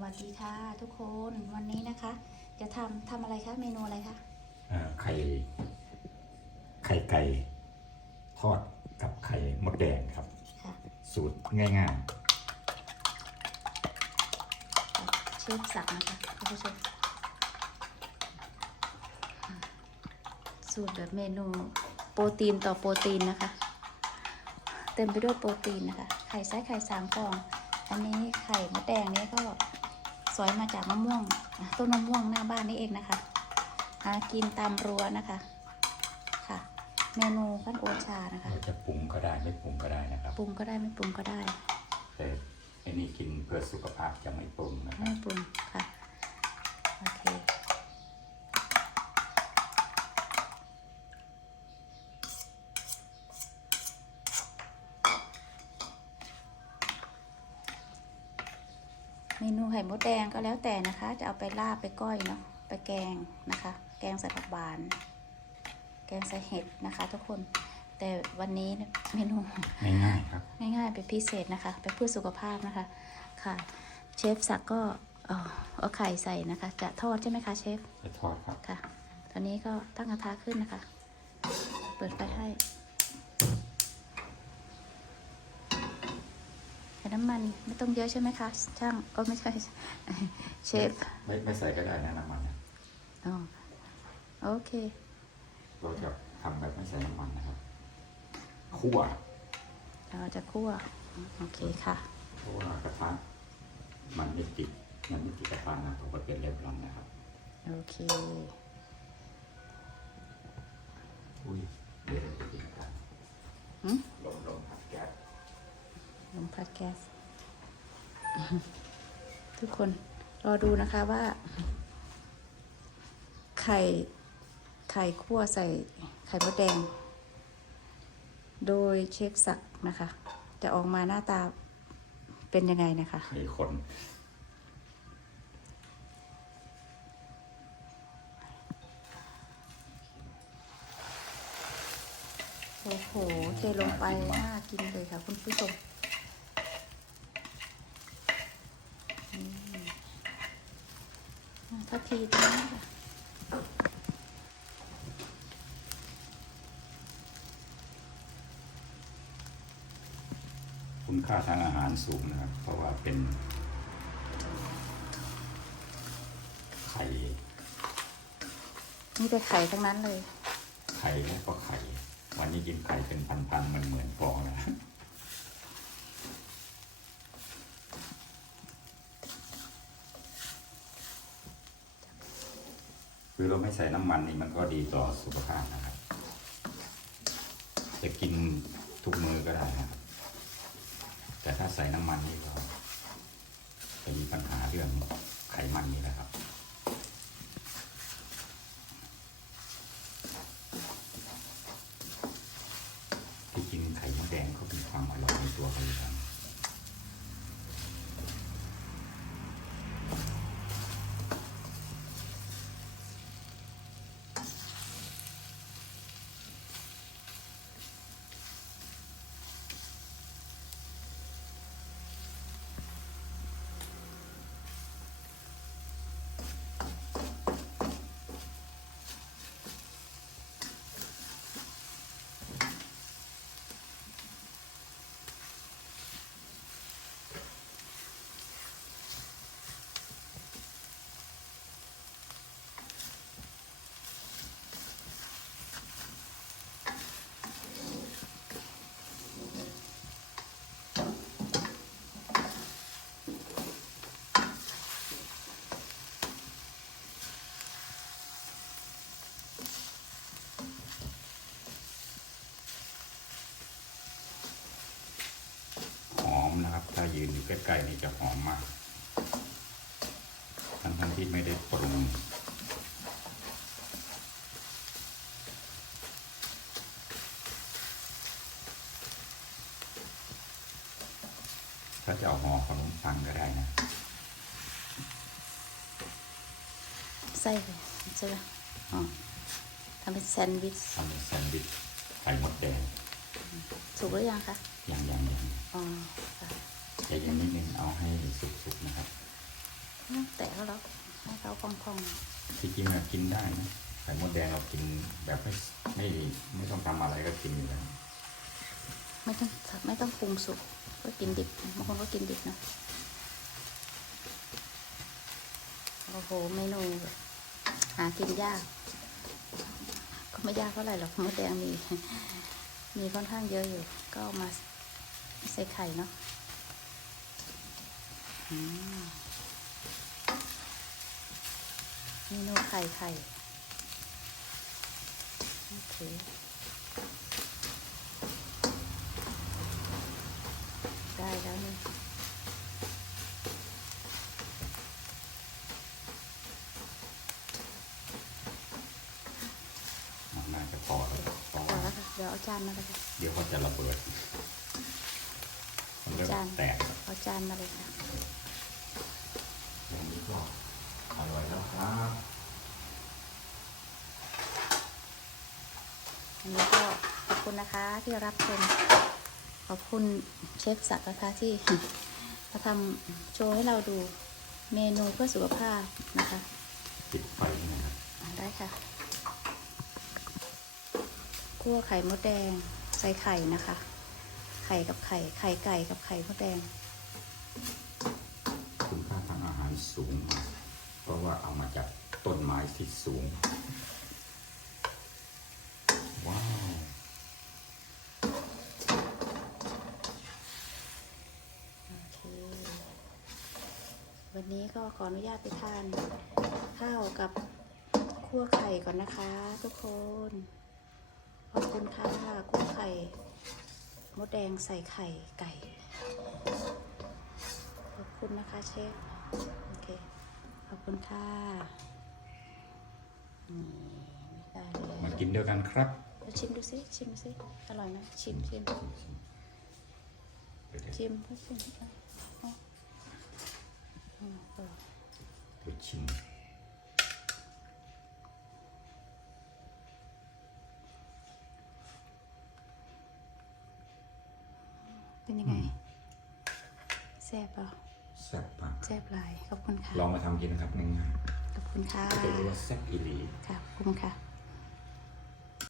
วัสดีค่ะ ทุกคนวันนี้นะคะ จะทำทำอะไรคะเมนูอะไรคะอ่าไข่ไข่ไก่ทอดกับไข่มดแดงครับ ค่ะสูตรง่ายเชฟสักดิ์นะคะคุณผู้ชมสูตรแบบเมนูโปรตีนต่อโปรตีนนะคะ เต็มไปด้วยโปรตีนนะคะ ไข่ไส้ไข่สามฟอง อันนี้ไข่มดแดงนี่ก็ สอยมาจากมะม่วงอะต้นมะม่วงหน้าบ้านนี่เองนะคะหากินตามรั้วนะคะค่ะ เมนูบ้านโอชานะๆคะเราจะปรุงก็ได้ไม่ปรุงก็ได้นะครับปรุงก็ได้ไม่ปรุงก็ได้แต่ไอ้นี่กินเพื่อสุขภาพจะไม่ปรุงนะครัไม่บปรุงค่ะ โอเค เมนูไข่มดแดงก็แล้วแต่นะคะ จะเอาไปลาบไปก้อยเนาะไปแกงนะคะ แกงใส่ผักบาน แกงใส่เห็ดนะคะ ทุกคนแต่วันนี้เนี่ยเมนูง่ายๆครับง่ายๆเป็นพิเศษนะคะเป็นเพื่อสุขภาพนะคะค่ะ เชฟสักดิ์ก็เอาเอาไข่ใส่นะคะ จะทอดใช่ไหมคะเชฟจะทอดครับค่ะ ตอนนี้ก็ตั้งกระทะขึ้นนะคะ เปิดไฟให้ น้ำมันไม่ต้องเยอะใช่ไหมคะช่างก็ไม่ใช่เชฟไม่ไม่ใส่ก็ได้นะน้ำมันนะอ๋อโอเค เราจะทำแบบไม่ใส่น้ำมันนะครับคั่วเราจะคั่วโอเคค่ะเพราะว่ากระทะมันไม่ติดยังไม่ติดกระทะนะผมก็เป็นเรียบร้อยนะครับ โอเคอุ้ยเดี๋ยวเราจะกินกัน ลมพัดแก๊สทุกคนรอดูนะคะว่า ไข่ไข่คั่วใส่ไข่มดแดง โดยเชฟสักดิ์นะคะ จะออกมาหน้าตาเป็นยังไงนะคะไข่คนโอ้โหเทลงไปน่ากินเลยค่ะ คุณผู้ชมอืม อะทัพทีตรงนี้ค่ะคุณค่าทางอาหารสูงนะครับ เพราะว่าเป็น ไข่ นี่แต่ไข่ทั้งนั้นเลย ไข่แล้วก็ไข่ วันนี้กินไข่เป็นพันๆเหมือนเหมือนฟองนะ คือเราไม่ใส่น้ำมันนี่มันก็ดีต่อสุขภาพนะครับ จะกินทุกมือก็ได้นะครับ แต่ถ้าใส่น้ำมันนี่ก็จะมีปัญหาเรื่องไขมันนี่แหละครับที่จริงไข่มดแดงเขาเป็นความอร่อยในตัวเขาอยู่แล้ว ยืนอยู่ใกล้ๆนี่จะหอมมากทั้งทั้งๆที่ไม่ได้ปรุงถ้าจะเอาห่อขนมปังก็ได้นะไส้เลยใช่ไหมอ๋อทำเป็นแซนด์วิชทำเป็นแซนด์วิชไข่มดแดง ถูกหรือยังคะอย่างอย่างอย่างอ๋อค่ะ ใจเย็นนิดนึงเอาให้สุกๆนะครับแตะเขาแล้วให้เขาพองที่จริงอะกินได้นะไข่มดแดงเรากินแบบไม่ไม่ไม่ต้องทำอะไรก็กินอยู่แล้วๆไม่ต้องไม่ต้องปรุงสุกก็กินดิบบางคนก็กินดิบเนาะโอ้โหเมนูแบบหากินยาก ก็ไม่ยากเท่าไหร่หรอกมดแดงมี มีค่อนข้างเยอะอยู่ ก็เอามาใส่ไข่เนาะอืม เมนูไข่ไข่โอเคได้แล้วนี่มันน่าจะพอแล้วเพราะพอว่าแล้วค่ะเดี๋ยวเอาจานมาเลยค่ะเดี๋ยวเขาจะระเบิดมันเริ่มจานแตกแล้วเอาจานมาเลยค่ะอย่างนี้ ก็อร่อยแล้วครับอันนี้ก็ขอบคุณนะคะที่รับชมขอบคุณเชฟศักดิ์นะคะที่มาทำโชว์ให้เราดูเมนูเพื่อสุขภาพนะคะปิดไฟนะครับอ่าได้ค่ะคั่วไข่มดแดงใส่ไข่นะคะ ไข่กับไข่ ไข่ไก่กับไข่มดแดง คุณค่าทางอาหารสูง เพราะว่าเอามาจากต้ นไม้ที่สูง ว้าว โอเค วันนี้ก็ขออนุญาตไปทาน ข้าวกับคั่วไข่ก่อนนะคะ ทุกคน ขอบคุณค่ะคั่วไข่มดแดงใส่ไข่ไก่ ขอบคุณนะคะเชฟ โอเค ขอบคุณค่ะ ได้เลยมากินด้วยกันครับเดี๋ยวชิมดูสิชิมดูสิอร่อยไหมชิมชิมเดี๋ยวชิมก็ชิมอะอ๋ออืมเออไปชิมเป็นยังไงแซ่บเปล่าแซ่บมากแซ่บหลายขอบคุณค่ะ ลองมาทำกินนะครับง่ายขอบ คุณค่ะๆก็จะรู้ว่าแซ่บอีหลี ค่ะขอบคุณค่ะ